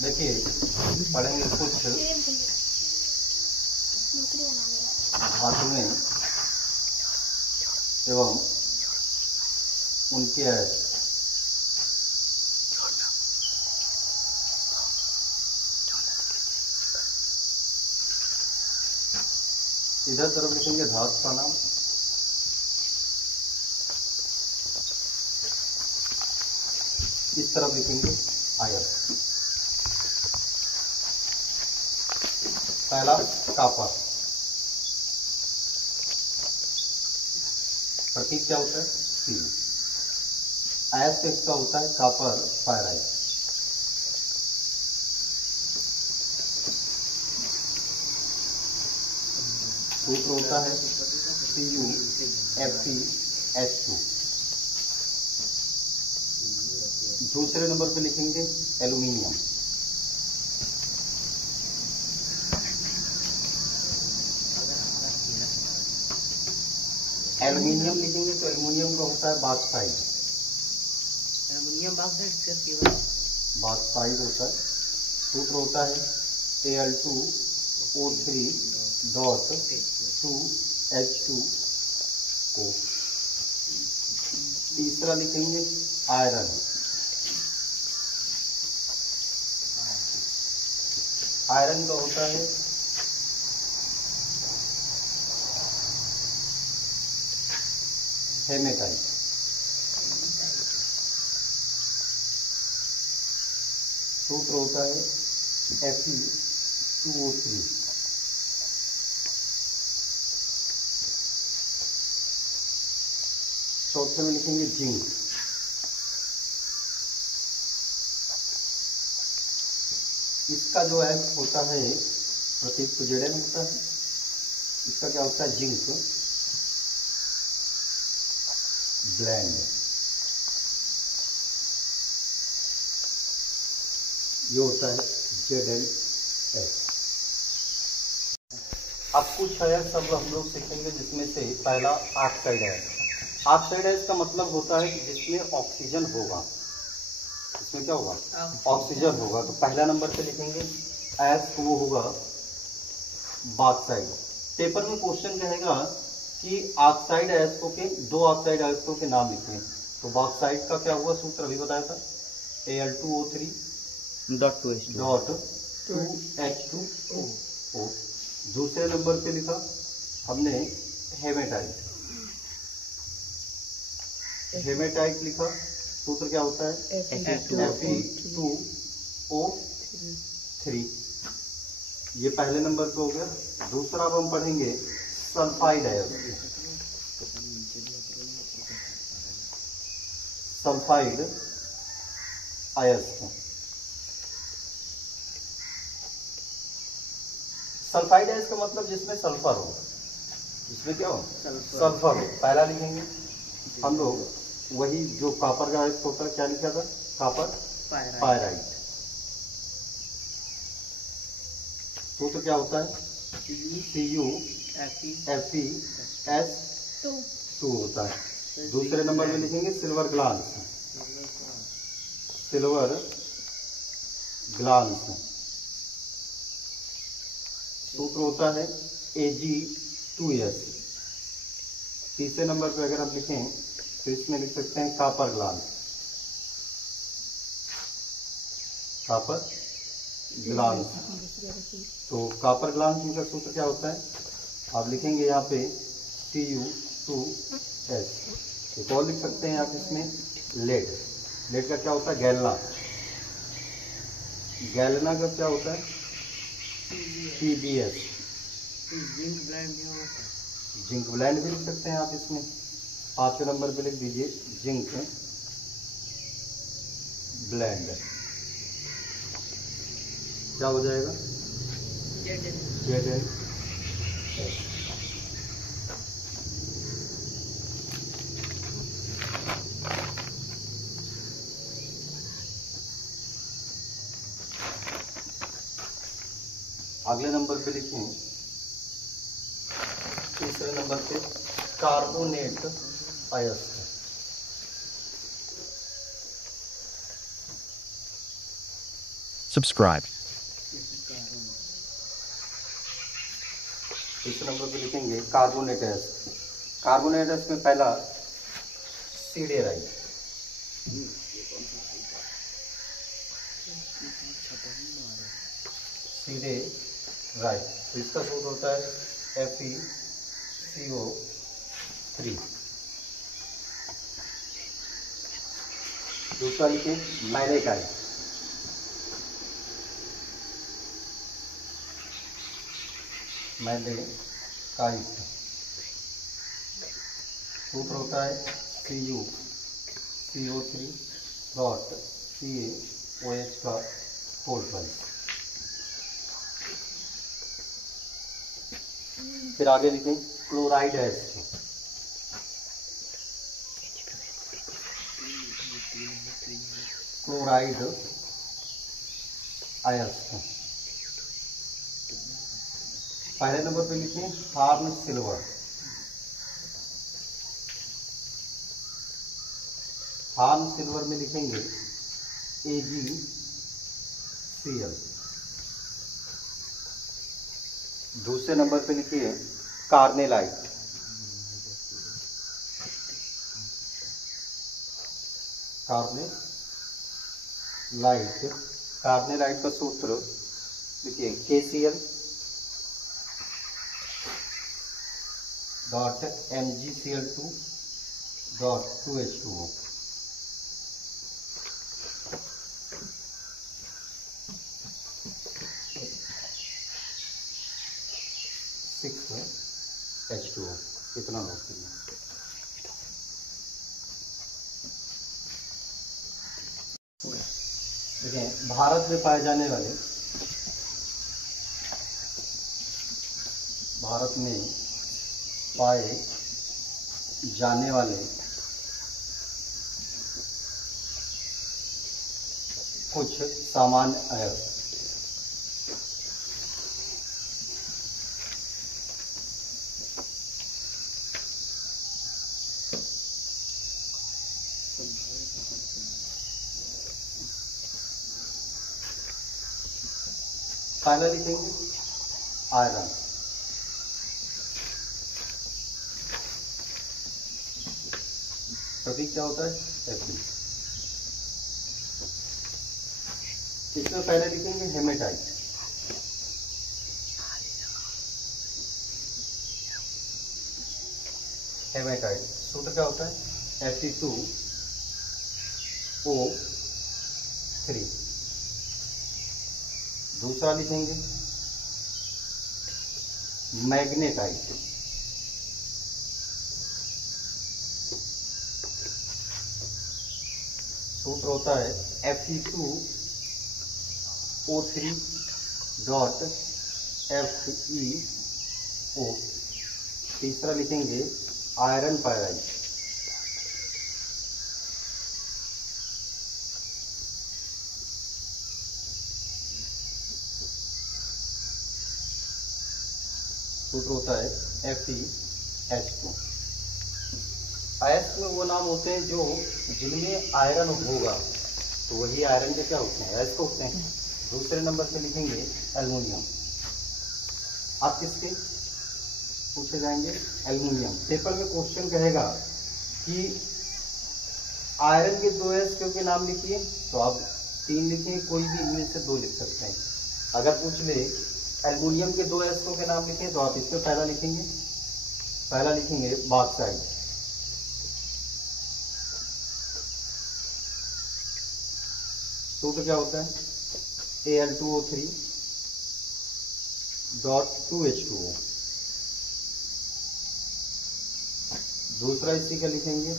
देखिए पढ़ेंगे कुछ धातुएं एवं उनके इधर तरफ लिखेंगे धातु का नाम, इस तरफ लिखेंगे आयत। पहला कापर, प्रतीक क्या होता है सी। आयत इसका होता है कापर पायराइट। सूत्र होता है CuFeS2। दूसरे नंबर पे लिखेंगे एल्यूमिनियम। एल्यूमिनियम लिखेंगे तो एल्यूमिनियम का होता है बॉक्साइड। एल्यूमिनियम बॉक्साइड होता है। सूत्र होता है Al2O3.2H2O। तीसरा लिखेंगे आयरन। आयरन का होता है हेमेटाइट। सूत्र होता है Fe2O3। चौथे में लिखेंगे जिंक। इसका जो है होता है प्रतीक तो जेड में होता है। इसका क्या होता है जिंक ब्लेंड। ये होता है ZnS। अब कुछ है सब हम लोग सीखेंगे, जिसमें से पहला ऑक्साइड है। ऑक्साइड है इसका मतलब होता है कि जिसमें ऑक्सीजन होगा। इसमें क्या होगा ऑक्सीजन होगा। तो पहला नंबर पे लिखेंगे एस, वो होगा बॉक्साइड। पेपर में क्वेश्चन कहेगा कि ऑक्साइड अयस्कों के दो ऑक्साइड अयस्कों के नाम लिखें। तो बॉक्साइड का क्या हुआ सूत्र अभी बताया था Al2O3.2H2O। दूसरे नंबर पे लिखा हमने हेमेटाइट। हेमेटाइट लिखा, सूत्र क्या होता है Fe2O3। ये पहले नंबर पे हो गया। दूसरा अब हम पढ़ेंगे सल्फाइड अयस्क। सल्फाइड अयस्क। सल्फाइड अयस्क का मतलब जिसमें सल्फर हो। जिसमें क्या हो सल्फर हो। पहला लिखेंगे हम लोग वही जो कॉपर का अयस्क होता है, क्या लिखा था कॉपर पायराइट। सूत्र क्या होता है CuFeS2 होता है। दूसरे नंबर में लिखेंगे सिल्वर ग्लास। सिल्वर ग्लास सूत्र होता है Ag2S। तीसरे नंबर पे अगर हम लिखें तो इसमें लिख सकते हैं कॉपर ग्लास। Copper glass. तो कॉपर ग्लास का सूत्र क्या होता है आप लिखेंगे यहाँ पे Cu2S। एक और लिख सकते हैं आप इसमें लेड। लेड का क्या होता है गैलना। गैलना का क्या होता है PbS। जिंक ब्लेंड भी लिख सकते हैं आप इसमें। पांचवें नंबर पे लिख दीजिए जिंक ब्लेंड। क्या हो जाएगा ZnS। अगले नंबर पे लिखें तीसरे नंबर पे कार्बोनेट अयस्क। subscribe. तीसरे नंबर पे लिखेंगे कार्बोनेटस। कार्बोनेटस में पहला सीडेराइट। सीडेराइट तो इसका सूत्र होता है FeCO3। दूसरा लिखें मैलेकाइट। मैलेकाइट सूत्र होता है CuCO3 डॉट CaOH का होल ट्वाइस। फिर आगे लिखें क्लोराइड एसिड। क्लोराइड आयस्क। पहले नंबर पे लिखें हार्न सिल्वर। हार्न सिल्वर में लिखेंगे AgCl। दूसरे नंबर पे लिखिए कार्नेलाइट। कार्नेलाइट का सूत्र लिखिए KCl dot MgCl2 dot 2H2O। H2O इतना नोट करिए। देखिए भारत में पाए जाने वाले कुछ सामान्य अयस्क। पहला लिखेंगे आयरन। प्रतीक क्या होता है Fe। इसमें पहले लिखेंगे हेमेटाइट। हेमेटाइट सूत्र क्या होता है Fe2O3। दूसरा लिखेंगे मैग्नेटाइट। सूत्र होता है Fe2O3 डॉट FeO। तीसरा लिखेंगे आयरन पायराइट। सूत्र होता है FeH2। अयस्क में वो नाम होते हैं जो जिनमें आयरन होगा तो वही आयरन के क्या होते हैं अयस्क होते हैं। दूसरे नंबर पे लिखेंगे एल्युमिनियम। आप किसके पूछे जाएंगे एल्युमिनियम। पेपर में क्वेश्चन कहेगा कि आयरन के दो अयस्कों के नाम लिखिए तो आप 3 लिखिए, कोई भी इनमें से 2 लिख सकते हैं। अगर पूछ ले एल्युमिनियम के 2 अयस्कों के नाम लिखें तो आप इसमें पहला लिखेंगे बॉक्साइट। सूत्र क्या होता है Al2O3 डॉट 2H2O। दूसरा इसी का लिखेंगे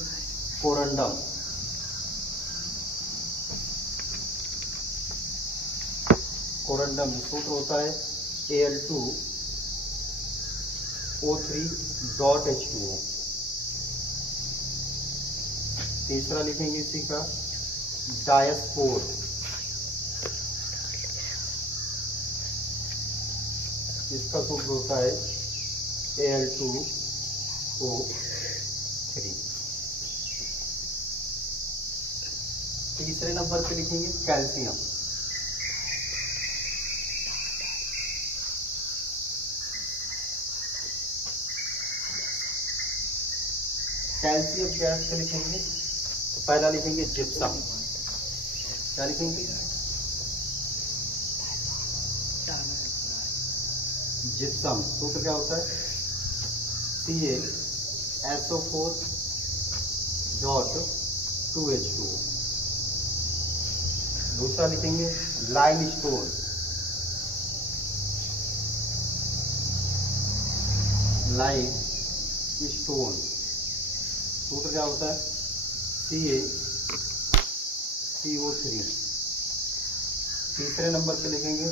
कोरंडम। कोरंडम सूत्र होता है Al2O3 डॉट H2O। तीसरा लिखेंगे इसी का डायस्पोर। इसका सूत्र होता है Al2O3। तीसरे नंबर पे लिखेंगे कैल्शियम। कैल्शियम गैस को लिखेंगे तो पहला लिखेंगे जिप्सम। क्या लिखेंगे? जिप्सम। सूत्र क्या होता है? CaSO4.2H2। दूसरा लिखेंगे लाइमस्टोन। लाइमस्टोन सूत्र क्या होता है? CaCO3। तीसरे नंबर पे लिखेंगे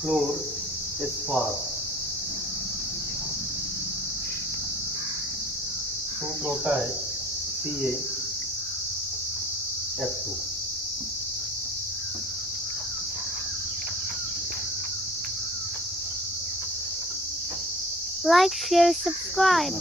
फ्लोरस्पार। सूत्र होता है CaF2। Like, share, subscribe.